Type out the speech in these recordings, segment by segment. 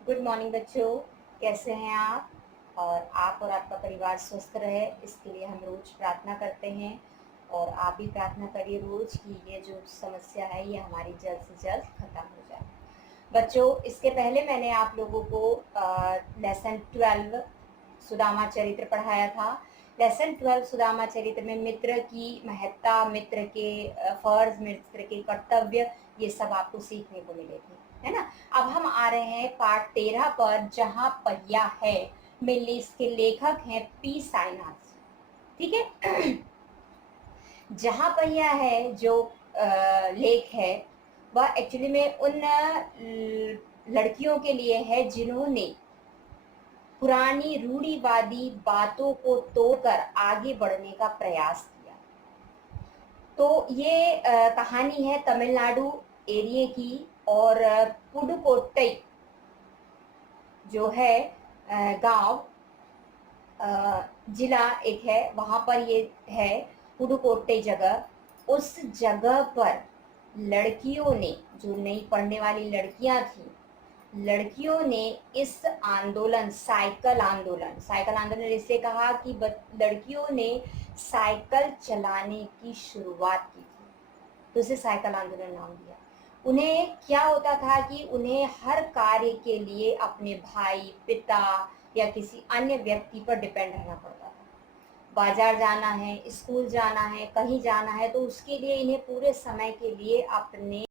Good morning बच्चों। कैसे हैं आप? और आप और आपका परिवार स्वस्थ रहे, इसके लिए हम रोज प्रार्थना करते हैं। और आप भी प्रार्थना करिए रोज कि ये जो समस्या है ये हमारी जल्द से जल्द खत्म हो जाए। बच्चों, इसके पहले मैंने आप लोगों को लेसन 12 सुदामा चरित्र पढ़ाया था। लेसन 12 सुदामा चरित्र में मित्र की महत्ता, मित्र के फर्ज, मित्र के कर्तव्य, ये सब आपको सीखने को मिले थे, है ना। अब हम आ रहे हैं पार्ट 13 पर, जहां पहिया है। मेनली इसके लेखक हैं पी साईनाथ। ठीक है। जहां पहिया है जो लेख है, वह एक्चुअली में उन लड़कियों के लिए है जिन्होंने पुरानी रूढ़िवादी बातों को तोड़कर आगे बढ़ने का प्रयास किया। तो ये कहानी है तमिलनाडु एरिया की। और पुडुकोट्टई जो है गांव, जिला एक है, वहां पर ये है पुडुकोट्टई जगह। उस जगह पर लड़कियों ने, जो नई पढ़ने वाली लड़कियां थी, लड़कियों ने इस आंदोलन, साइकिल आंदोलन इससे कहा कि लड़कियों ने साइकिल चलाने की शुरुआत की थी, तो उसे साइकिल आंदोलन नाम दिया। उन्हें क्या होता था कि उन्हें हर कार्य के लिए अपने भाई, पिता या किसी अन्य व्यक्ति पर डिपेंड रहना पड़ता था। बाजार जाना है, स्कूल जाना है, कहीं जाना है, तो उसके लिए इन्हें पूरे समय के लिए अपने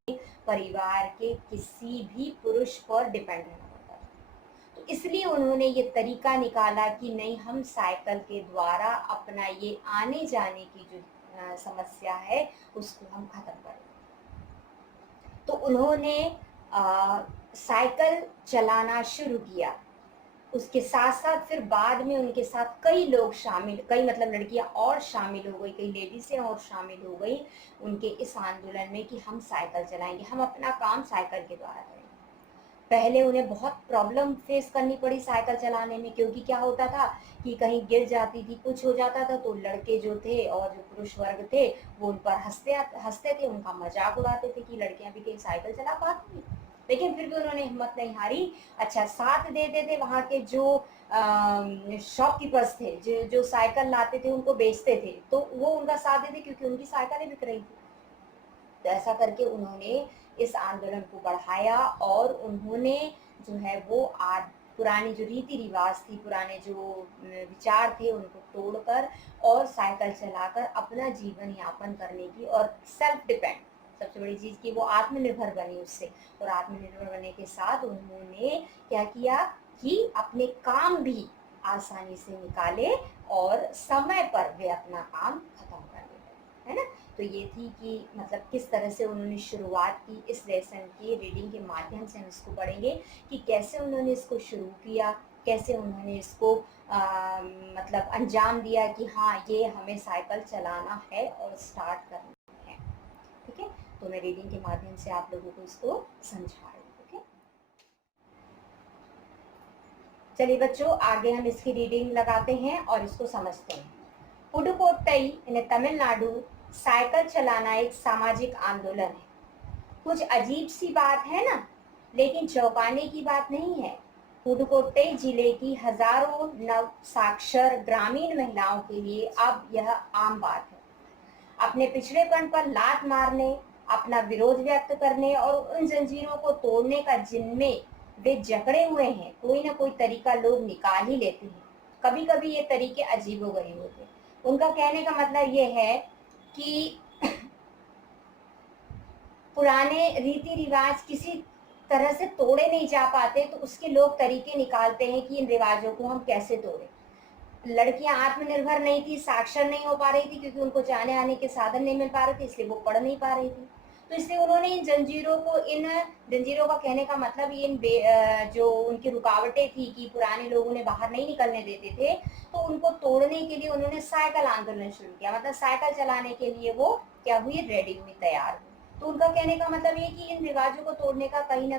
परिवार के किसी भी पुरुष पर डिपेंड रहना पड़ता था। तो इसलिए उन्होंने ये तरीका निकाला कि नहीं, हम साइकिल के द्वारा अपना ये आने जाने की जो समस्या है उसको हम खत्म करें। तो उन्होंने साइकिल चलाना शुरू किया। उसके साथ साथ फिर बाद में उनके साथ कई लोग शामिल, कई मतलब लड़कियां और शामिल हो गई, कई लेडीजें और शामिल हो गई उनके इस आंदोलन में कि हम साइकिल चलाएंगे, हम अपना काम साइकिल के द्वारा करेंगे। पहले उन्हें बहुत प्रॉब्लम फेस करनी पड़ी साइकिल चलाने में, क्योंकि क्या होता था कि कहीं गिर जाती थी, कुछ हो जाता था, तो लड़के जो थे और जो पुरुष वर्ग थे वो उन पर हंसते हंसते थे, उनका मजाक उड़ाते थे कि लड़कियां भी कहीं साइकिल चला पाती। लेकिन फिर भी उन्होंने हिम्मत नहीं हारी। अच्छा, साथ देते थे वहाँ के जो शॉपकीपर्स थे, जो साइकिल लाते थे उनको बेचते थे, तो वो उनका साथ देते क्योंकि उनकी साइकिलें बिक रही थी। तो ऐसा करके उन्होंने इस आंदोलन को बढ़ाया और उन्होंने जो है वो पुरानी जो रीति रिवाज थी, पुराने जो विचार थे, उनको तोड़कर और साइकिल चलाकर अपना जीवन यापन करने की, और सेल्फ डिपेंड, सबसे बड़ी चीज की वो आत्मनिर्भर बनी उससे। और आत्मनिर्भर बनने के साथ उन्होंने क्या किया कि अपने काम भी आसानी से निकाले और समय पर वे अपना काम खत्म करने लगे, है ना। तो ये थी कि मतलब किस तरह से उन्होंने शुरुआत की। इस लेसन की रीडिंग के माध्यम से हम इसको पढ़ेंगे कि कैसे उन्होंने इसको शुरू किया, कैसे उन्होंने इसको मतलब अंजाम दिया कि हाँ, ये हमें साइकिल चलाना है और स्टार्ट करना है। ठीक है, तो मैं रीडिंग के माध्यम से आप लोगों को इसको समझा रही हूँ। ठीक है, चलिए बच्चों, आगे हम इसकी रीडिंग लगाते हैं और इसको समझते हैं। पुडुकोट्टई यानी तमिलनाडु, साइकिल चलाना एक सामाजिक आंदोलन है। कुछ अजीब सी बात है ना, लेकिन चौंकाने की बात नहीं है। पुडुकोट्टई जिले की हजारों नव साक्षर ग्रामीण महिलाओं के लिए अब यह आम बात है। अपने पिछड़ेपन पर लात मारने, अपना विरोध व्यक्त करने और उन जंजीरों को तोड़ने का जिनमें वे जकड़े हुए हैं, कोई ना कोई तरीका लोग निकाल ही लेते हैं। कभी कभी ये तरीके अजीबोगरीब होते हैं। उनका कहने का मतलब ये है कि पुराने रीति रिवाज किसी तरह से तोड़े नहीं जा पाते, तो उसके लोग तरीके निकालते हैं कि इन रिवाजों को हम कैसे तोड़ें। लड़कियां आत्मनिर्भर नहीं थी, साक्षर नहीं हो पा रही थी, क्योंकि उनको जाने आने के साधन नहीं मिल पा रहे थे, इसलिए वो पढ़ नहीं पा रही थी। तो इसलिए उन्होंने इन जंजीरों का कहने का मतलब जो उनकी रुकावटें थी कि पुराने लोग उन्हें बाहर नहीं निकलने देते थे, तो उनको तोड़ने के लिए उन्होंने साइकिल आंदोलन शुरू किया। मतलब साइकिल चलाने के लिए वो क्या हुई, रेडी हुई, तैयार हुई। तो उनका कहने का मतलब ये कि इन रिवाजों को तोड़ने का कहीं ना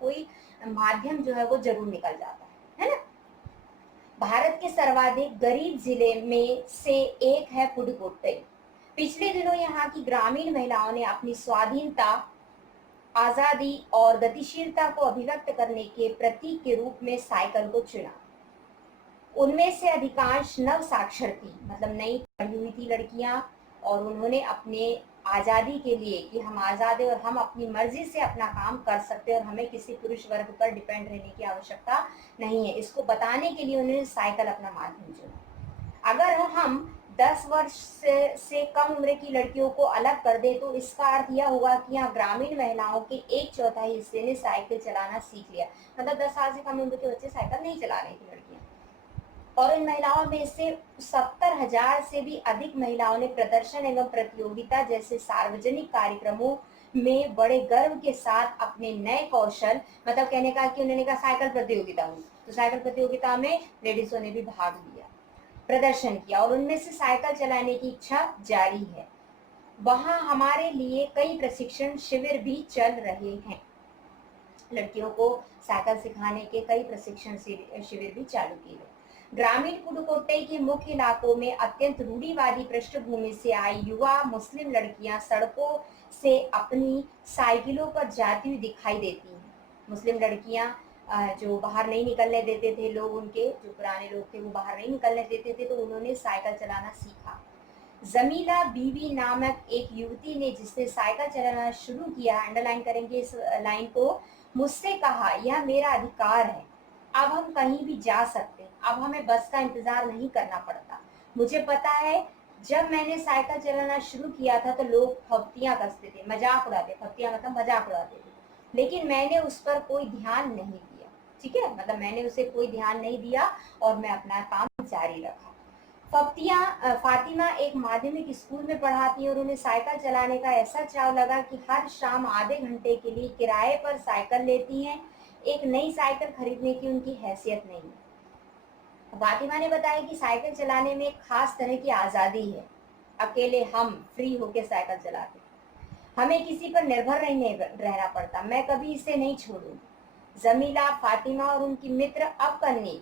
कोई माध्यम जो है वो जरूर निकल जाता है ना। भारत के सर्वाधिक गरीब जिले में से एक है पुडुकोट्टई। पिछले दिनों यहाँ की ग्रामीण महिलाओं ने अपनी स्वाधीनता आज़ादी और गतिशीलता को अभिव्यक्त करने के प्रतीक के रूप में साइकिल को चुना। उनमें से अधिकांश नव साक्षर थी, मतलब नई पढ़ी हुई थी लड़कियां, और उन्होंने अपने आज़ादी के लिए कि हम आज़ाद हैं और हम अपनी मर्जी से अपना काम कर सकते हैं और हमें किसी पुरुष वर्ग पर डिपेंड रहने की आवश्यकता नहीं है, इसको बताने के लिए उन्होंने साइकिल अपना माध्यम चुना। अगर हम 10 वर्ष से कम उम्र की लड़कियों को अलग कर दें तो इसका अर्थ यह होगा कि यहाँ ग्रामीण महिलाओं के 1/4 हिस्से ने साइकिल चलाना सीख लिया। मतलब 10 साल से कम उम्र के बच्चे साइकिल नहीं चला रही थी लड़कियां, और इन महिलाओं में से 70,000 से भी अधिक महिलाओं ने प्रदर्शन एवं प्रतियोगिता जैसे सार्वजनिक कार्यक्रमों में बड़े गर्व के साथ अपने नए कौशल, मतलब कहने का कि उन्होंने कहा साइकिल प्रतियोगिता हुई तो साइकिल प्रतियोगिता में लेडीजों ने भी भाग लिया, प्रदर्शन किया, और उनमें से साइकिल चलाने की इच्छा जारी है। वहां हमारे लिए कई प्रशिक्षण शिविर भी चल रहे हैं। लड़कियों को साइकिल सिखाने के कई प्रशिक्षण शिविर भी चालू किए गए। ग्रामीण पुडुकोट्टई के मुख्य इलाकों में अत्यंत रूढ़िवादी पृष्ठभूमि से आई युवा मुस्लिम लड़कियां सड़कों से अपनी साइकिलों पर जाती हुई दिखाई देती हैं। मुस्लिम लड़कियां जो बाहर नहीं निकलने देते थे लोग, उनके जो पुराने लोग थे वो बाहर नहीं निकलने देते थे, तो उन्होंने साइकिल चलाना सीखा। जमीला बीवी नामक एक युवती ने, जिसने साइकिल चलाना शुरू किया, अंडरलाइन करेंगे इस लाइन को, मुझसे कहा यह मेरा अधिकार है, अब हम कहीं भी जा सकते हैं, अब हमें बस का इंतजार नहीं करना पड़ता। मुझे पता है जब मैंने साइकिल चलाना शुरू किया था तो लोग फब्तियां कसते थे, मजाक उड़ाते, फब्तियां मतलब मजाक उड़ाते थे, लेकिन मैंने उस पर कोई ध्यान नहीं दिया। ठीक है, मतलब मैंने उसे कोई ध्यान नहीं दिया और मैं अपना काम जारी रखा। फातिमा एक माध्यमिक स्कूल में पढ़ाती है और उन्हें साइकिल चलाने का ऐसा चाव लगा कि हर शाम आधे घंटे के लिए किराए पर साइकिल लेती हैं। एक नई साइकिल खरीदने की उनकी हैसियत नहीं है। फातिमा ने बताया कि साइकिल चलाने में एक खास तरह की आज़ादी है। अकेले हम फ्री होकर साइकिल चलाते हैं, हमें किसी पर निर्भर नहीं रहना पड़ता। मैं कभी इसे नहीं छोड़ूंगी। जमीला, फातिमा और उनकी मित्र अबकन्नी,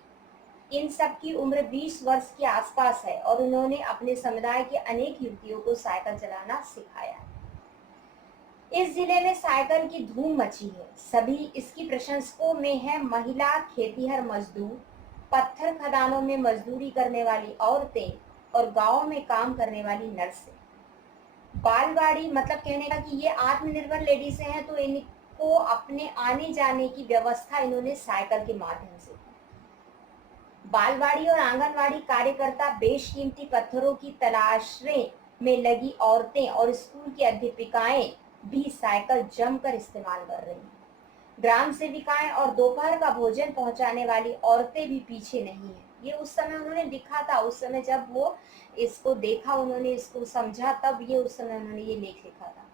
इन सब की उम्र 20 वर्ष के आसपास है और उन्होंने अपने समुदाय की अनेक युवतियों को साइकिल चलाना सिखाया। इस जिले में साइकिल की धूम मची है। सभी इसकी प्रशंसकों में है महिला खेतीहर मजदूर, पत्थर खदानों में मजदूरी करने वाली औरतें और गांवों में काम करने वाली नर्सें। बालवाड़ी, मतलब कहने का कि ये आत्मनिर्भर लेडीज हैं, तो इनको अपने आने जाने की व्यवस्था इन्होंने साइकिल के माध्यम से। बालवाड़ी और आंगनवाड़ी कार्यकर्ता, बेशकीमती पत्थरों की तलाशने में लगी औरतें और स्कूल की अध्यापिकाएं भी साइकिल जमकर इस्तेमाल कर रही हैं। ग्राम सेविकाएं और दोपहर का भोजन पहुंचाने वाली औरतें भी पीछे नहीं है। ये उस समय उन्होंने लिखा था, उस समय जब वो इसको देखा, उन्होंने इसको समझा, तब ये उस समय उन्होंने ये लेख लिखा था।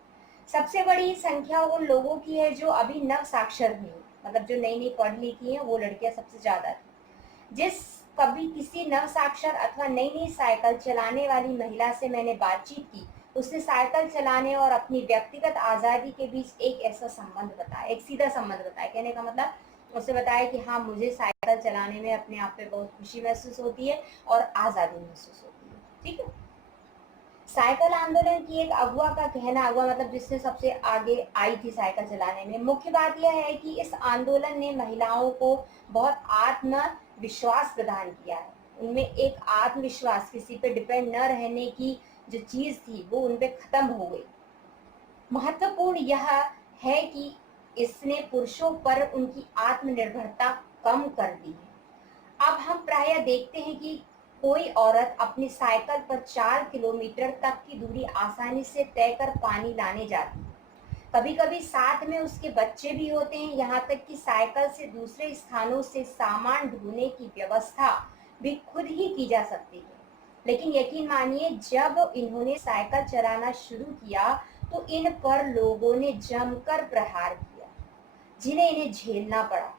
सबसे बड़ी संख्या उन लोगों की है जो अभी नव साक्षर थी, मतलब जो नई नई पढ़ लिखी हैं, वो लड़कियां सबसे ज्यादा थी। जिस कभी किसी नव साक्षर अथवा नई नई साइकिल चलाने वाली महिला से मैंने बातचीत की, उसने साइकिल चलाने और अपनी व्यक्तिगत आज़ादी के बीच एक ऐसा संबंध बताया, एक सीधा संबंध बताया। कहने का मतलब उसने बताया कि हाँ, मुझे साइकिल चलाने में अपने आप पे बहुत खुशी महसूस होती है और आज़ादी महसूस होती है। ठीक है। साइकिल आंदोलन की एक अगुआ का कहना, अगुआ मतलब जिससे सबसे आगे आई थी साइकिल चलाने में, मुख्य बात यह है कि इस आंदोलन ने महिलाओं को बहुत आत्मविश्वास प्रदान किया है। उनमें एक आत्मविश्वास, किसी पे डिपेंड न रहने की जो चीज थी वो उनपे खत्म हो गई। महत्वपूर्ण यह है कि इसने पुरुषों पर उनकी आत्मनिर्भरता कम कर दी है। अब हम प्रायः देखते हैं कि कोई औरत अपनी साइकिल पर 4 किलोमीटर तक की दूरी आसानी से तय कर पानी लाने जाती है। कभी कभी साथ में उसके बच्चे भी होते हैं। यहाँ तक कि साइकिल से दूसरे स्थानों से सामान ढोने की व्यवस्था भी खुद ही की जा सकती है। लेकिन यकीन मानिए, जब इन्होंने साइकिल चलाना शुरू किया तो इन पर लोगों ने जमकर प्रहार किया, जिन्हें इन्हें झेलना पड़ा।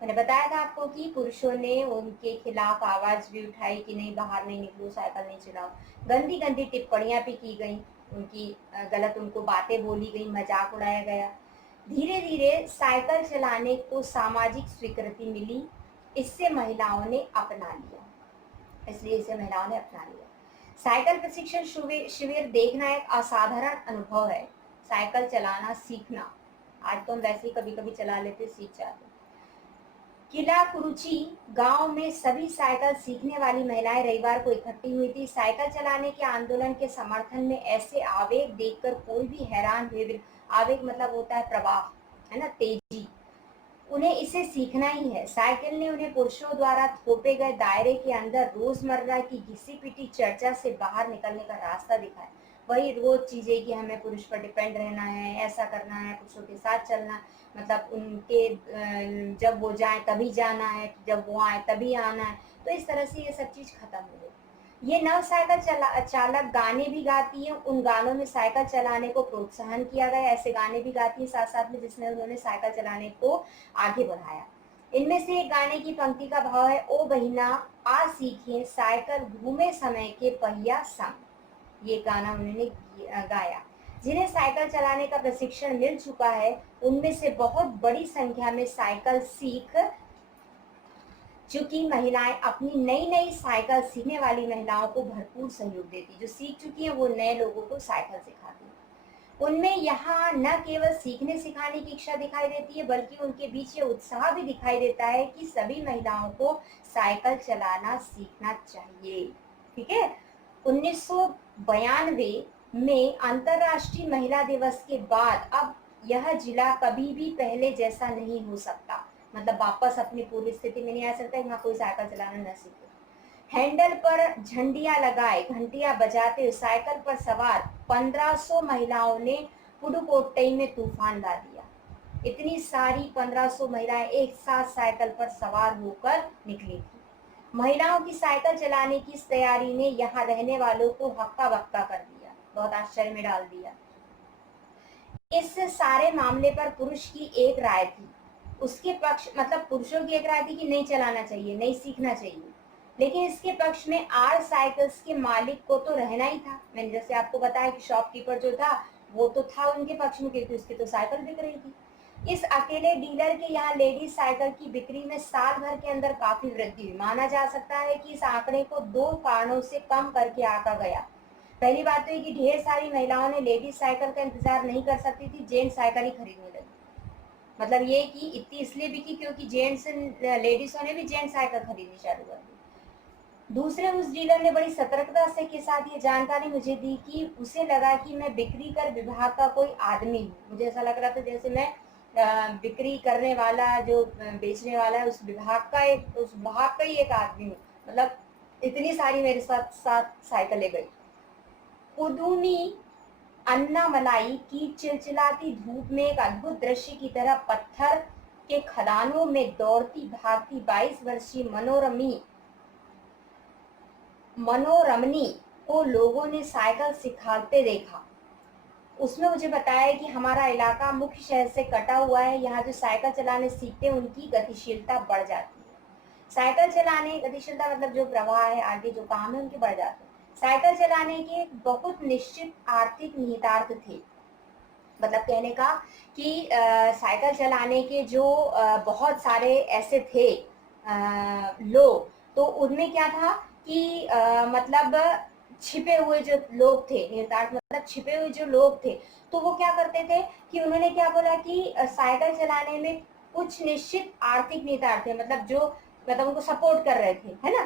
मैंने बताया था आपको कि पुरुषों ने उनके खिलाफ आवाज भी उठाई कि नहीं, बाहर नहीं निकलो, साइकिल नहीं चलाओ। गंदी गंदी टिप्पणियां भी की गई, उनकी गलत उनको बातें बोली गई, मजाक उड़ाया गया। धीरे धीरे साइकिल चलाने को सामाजिक स्वीकृति मिली, इससे महिलाओं ने अपना लिया, इसलिए इसे महिलाओं ने अपना लिया। साइकिल प्रशिक्षण शिविर देखना एक असाधारण अनुभव है। साइकिल चलाना सीखना। आज तो हम वैसे ही कभी कभी चला लेते, सीख जाते। किला कुरुचि गांव में सभी साइकिल सीखने वाली महिलाएं रविवार को इकट्ठी हुई थी। साइकिल चलाने के आंदोलन के समर्थन में ऐसे आवेग देखकर कोई भी हैरान हुए। आवेग मतलब होता है प्रवाह, है ना, तेजी। उन्हें इसे सीखना ही है। साइकिल ने उन्हें पुरुषों द्वारा थोपे गए दायरे के अंदर रोजमर्रा की घिसी पिटी चर्चा से बाहर निकलने का रास्ता दिखाया। वही रोज चीजें कि हमें पुरुष पर डिपेंड रहना है, ऐसा करना है, पुरुषों के साथ चलना, मतलब उनके जब वो जाए तभी जाना है, जब वो आए तभी आना है। तो इस तरह से ये सब चीज खत्म हो गई। ये नव साइकिल चालक गाने भी गाती है। उन गानों में साइकिल चलाने को प्रोत्साहन किया गया। ऐसे गाने भी गाती है साथ साथ में जिसमें उन्होंने साइकिल चलाने को आगे बढ़ाया। इनमें से एक गाने की पंक्ति का भाव है, ओ बहिना आ सीखे साइकिल घूमे समय के पहिया संग। ये गाना उन्होंने गाया। जिन्हें साइकिल चलाने का प्रशिक्षण मिल चुका है उनमें से बहुत बड़ी संख्या में साइकिल सीख चुकी महिलाएं अपनी नई नई साइकिल सीखने वाली महिलाओं को भरपूर सहयोग देती। जो सीख चुकी हैं वो नए लोगों को साइकिल सिखाती हैं। उनमें यहाँ न केवल सीखने सिखाने की इच्छा दिखाई देती है बल्कि उनके बीच ये उत्साह भी दिखाई देता है कि सभी महिलाओं को साइकिल चलाना सीखना चाहिए। ठीक है। 1992 में अंतर्राष्ट्रीय महिला दिवस के बाद अब यह जिला कभी भी पहले जैसा नहीं हो सकता। मतलब वापस अपनी पूर्व स्थिति में नहीं आ सकता, यहाँ कोई साइकिल चलाना न सीखे। हैंडल पर झंडियां लगाए घंटियां बजाते हुए साइकिल पर सवार 1500 महिलाओं ने पुडुकोट्टई में तूफान ला दिया। इतनी सारी 1500 महिलाएं एक साथ साइकिल पर सवार होकर निकली थी। महिलाओं की साइकिल चलाने की इस तैयारी ने यहाँ रहने वालों को हक्का बक्का कर दिया, बहुत आश्चर्य में डाल दिया। इस सारे मामले पर पुरुष की एक राय थी। उसके पक्ष मतलब पुरुषों की एक राय थी कि नहीं चलाना चाहिए, नहीं सीखना चाहिए। लेकिन इसके पक्ष में आर साइकिल्स के मालिक को तो रहना ही था। मैंने जैसे आपको बताया कि शॉपकीपर जो था वो तो था उनके पक्ष में, क्योंकि उसकी तो साइकिल बिक रही थी। इस अकेले डीलर के यहाँ लेडीज साइकिल की बिक्री में साल भर के अंदर काफी वृद्धि हुई। माना जा सकता है कि इस आंकड़े को 2 कारणों से कम करके आंका गया। पहली बात तो ये कि ढेर सारी महिलाओं ने लेडीज साइकिल का इंतजार नहीं कर सकती थी, जेंट्स साइकिल ही खरीदने लगी। मतलब ये कि इतनी इसलिए बिकी क्योंकि जेंट्स लेडीजों ने भी जेंट्स साइकिल खरीदनी चालू कर दी। दूसरे उस डीलर ने बड़ी सतर्कता से के साथ ये जानकारी मुझे दी कि उसे लगा कि मैं बिक्री कर विभाग का कोई आदमी हूँ। मुझे ऐसा लग रहा था जैसे मैं बिक्री करने वाला जो बेचने वाला है उस विभाग का ही एक आदमी हूँ। मतलब इतनी सारी मेरे साथ साथ साइकिलें गई। पुदुमी अन्नामलाई की चिलचिलाती धूप में एक अद्भुत दृश्य की तरह पत्थर के खदानों में दौड़ती भागती 22 वर्षीय मनोरमनी को लोगों ने साइकिल सिखाते देखा। उसमें मुझे बताया कि हमारा इलाका मुख्य शहर से कटा हुआ है। यहाँ जो साइकिल चलाने सीखते हैं उनकी गतिशीलता बढ़ जाती है। साइकिल चलाने गतिशीलता मतलब जो प्रवाह है, आगे जो काम है उनके बढ़ जाते हैं। साइकिल चलाने के बहुत निश्चित आर्थिक निहितार्थ थे। मतलब कहने का कि साइकिल चलाने के जो बहुत सारे ऐसे थे लोग, तो उनमें क्या था कि मतलब छिपे हुए जो लोग थे, निहितार्थ मतलब छिपे हुए जो लोग थे, तो वो क्या करते थे कि उन्होंने क्या बोला कि साइकिल चलाने में कुछ निश्चित आर्थिक निहितार्थ थे, मतलब जो मतलब उनको सपोर्ट कर रहे थे, है ना।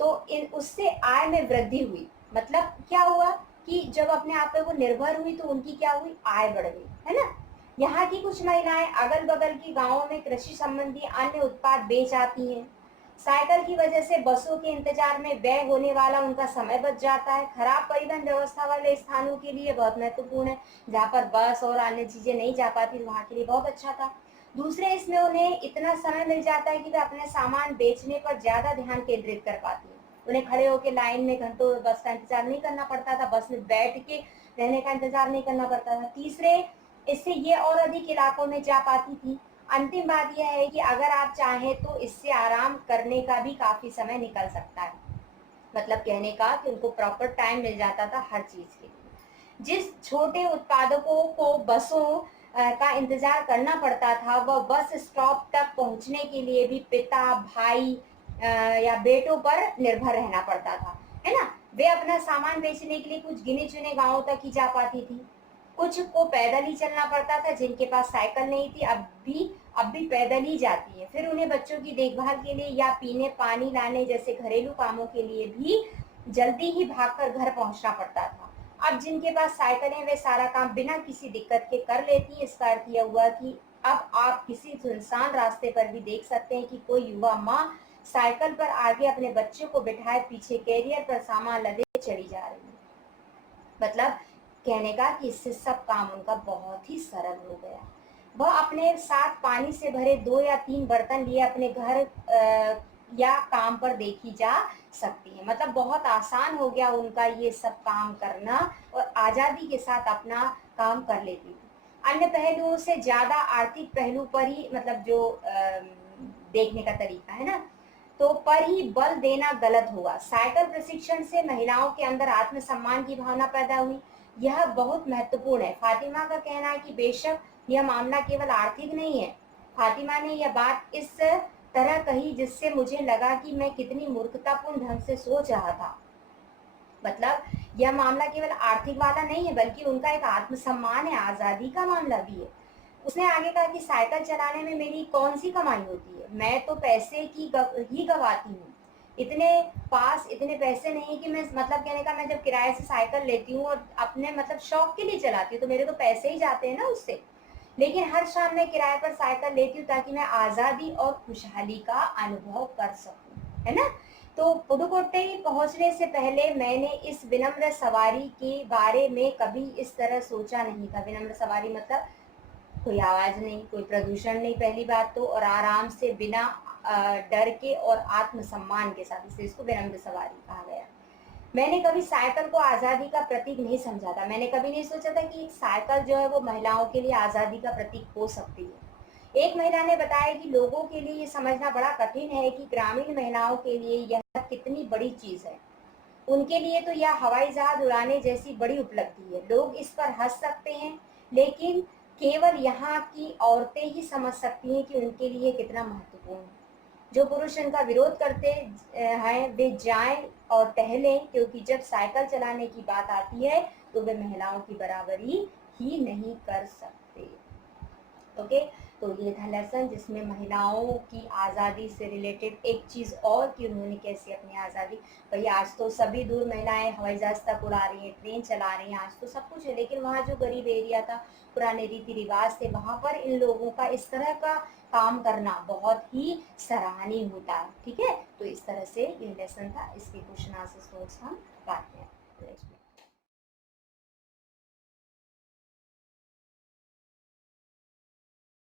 तो उससे आय में वृद्धि हुई। मतलब क्या हुआ कि जब अपने आप पे वो निर्भर हुई तो उनकी क्या हुई, आय बढ़ गई, है ना। यहाँ की कुछ महिलाएं अगल बगल के गांवों में कृषि संबंधी अन्य उत्पाद बेच आती हैं। साइकिल की वजह से बसों के इंतजार में व्यय होने वाला उनका समय बच जाता है। खराब परिवहन व्यवस्था वाले स्थानों के लिए बहुत महत्वपूर्ण है। जहाँ पर बस और अन्य चीजें नहीं जा पाती वहाँ के लिए बहुत अच्छा था। दूसरे, इसमें उन्हें इतना समय मिल जाता है कि वे अपने सामान बेचने पर ज्यादा ध्यान केंद्रित कर पाती है। उन्हें खड़े होकर लाइन में घंटों बस का इंतजार नहीं करना पड़ता था, बस में बैठ के रहने का इंतजार नहीं करना पड़ता था। तीसरे, इससे ये और अधिक इलाकों में जा पाती थी। अंतिम बात यह है कि अगर आप चाहें तो इससे आराम करने का भी काफी समय निकल सकता है। मतलब कहने का कि उनको प्रॉपर टाइम मिल जाता था हर चीज के लिए। जिस छोटे उत्पादकों को बसों का इंतजार करना पड़ता था वह बस स्टॉप तक पहुंचने के लिए भी पिता, भाई या बेटों पर निर्भर रहना पड़ता था, है ना। वे अपना सामान बेचने के लिए कुछ गिने चुने गांवों तक ही जा पाती थी। कुछ को पैदल ही चलना पड़ता था, जिनके पास साइकिल नहीं थी अब भी पैदल ही जाती है। फिर उन्हें बच्चों की देखभाल के लिए या पीने पानी लाने जैसे घरेलू कामों के लिए भी जल्दी ही भागकर घर पहुंचना पड़ता था। अब जिनके पास साइकिलें वे सारा काम बिना किसी दिक्कत के कर लेती हैं। इसका अर्थ यह हुआ कि अब आप किसी सुनसान रास्ते पर भी देख सकते हैं कि कोई युवा माँ साइकिल पर आगे अपने बच्चों को बिठाए पीछे कैरियर पर सामान लदे चली जा रही है। मतलब कहने का कि इससे सब काम उनका बहुत ही सरल हो गया। वह अपने साथ पानी से भरे 2 या 3 बर्तन लिए अपने घर या काम पर देखी जा सकती है। मतलब बहुत आसान हो गया उनका ये सब काम करना और आज़ादी के साथ अपना काम कर लेती थी। अन्य पहलुओं से ज़्यादा आर्थिक पहलू पर ही मतलब जो देखने का तरीका है ना, तो पर ही बल देना गलत होगा। साइकिल प्रशिक्षण से महिलाओं के अंदर आत्मसम्मान की भावना पैदा हुई। यह बहुत महत्वपूर्ण है। फातिमा का कहना है कि बेशक यह मामला केवल आर्थिक नहीं है। फातिमा ने यह बात इस तरह कही जिससे मुझे लगा कि मैं कितनी मूर्खतापूर्ण ढंग से सोच रहा था। मतलब यह मामला केवल आर्थिक वाला नहीं है, बल्कि उनका एक आत्मसम्मान है, आज़ादी का मामला भी है। उसने आगे कहा कि साइकिल चलाने में मेरी कौन सी कमाई होती है, मैं तो पैसे ही गवाती हूँ। इतने पास इतने पैसे नहीं कि मैं मतलब कहने का मैं जब किराए से साइकिल लेती हूँ और अपने मतलब शौक के लिए चलाती हूँ तो मेरे तो पैसे ही जाते हैं ना उससे। लेकिन हर शाम मैं किराए पर साइकिल लेती हूँ ताकि मैं आज़ादी और खुशहाली का अनुभव कर सकूँ, है ना। तो पुदुकोट्टई पहुंचने से पहले मैंने इस विनम्र सवारी के बारे में कभी इस तरह सोचा नहीं था। विनम्र सवारी मतलब कोई आवाज नहीं, कोई प्रदूषण नहीं पहली बात तो, और आराम से बिना डर के और आत्मसम्मान के साथ, इसलिए इसको विनम्र सवारी कहा गया। मैंने कभी साइकिल को आज़ादी का प्रतीक नहीं समझा था। मैंने कभी नहीं सोचा था कि एक साइकिल जो है वो महिलाओं के लिए आज़ादी का प्रतीक हो सकती है। एक महिला ने बताया कि लोगों के लिए ये समझना बड़ा कठिन है कि ग्रामीण महिलाओं के लिए यह कितनी बड़ी चीज़ है। उनके लिए तो यह हवाई जहाज उड़ाने जैसी बड़ी उपलब्धि है। लोग इस पर हंस सकते हैं, लेकिन केवल यहाँ की औरतें ही समझ सकती हैं कि उनके लिए कितना महत्वपूर्ण है। जो पुरुष इनका विरोध करते हैं वे जाएं और टहलें, क्योंकि जब साइकिल चलाने की बात आती है तो वे महिलाओं की बराबरी ही नहीं कर सकते। ओके, तो ये था लेसन जिसमें महिलाओं की आज़ादी से रिलेटेड एक चीज़ और कि उन्होंने कैसे अपनी आज़ादी, भाई आज तो सभी दूर महिलाएं हवाई जहाज तक उड़ा रही हैं, ट्रेन चला रही हैं, आज तो सब कुछ है। लेकिन वहाँ जो गरीब एरिया था, पुराने रीति रिवाज थे, वहाँ पर इन लोगों का इस तरह का काम करना बहुत ही सराहनीय होता है। ठीक है, तो इस तरह से ये लेसन था। इसके क्वेश्चन आंसर हम बात करें नेक्स्ट।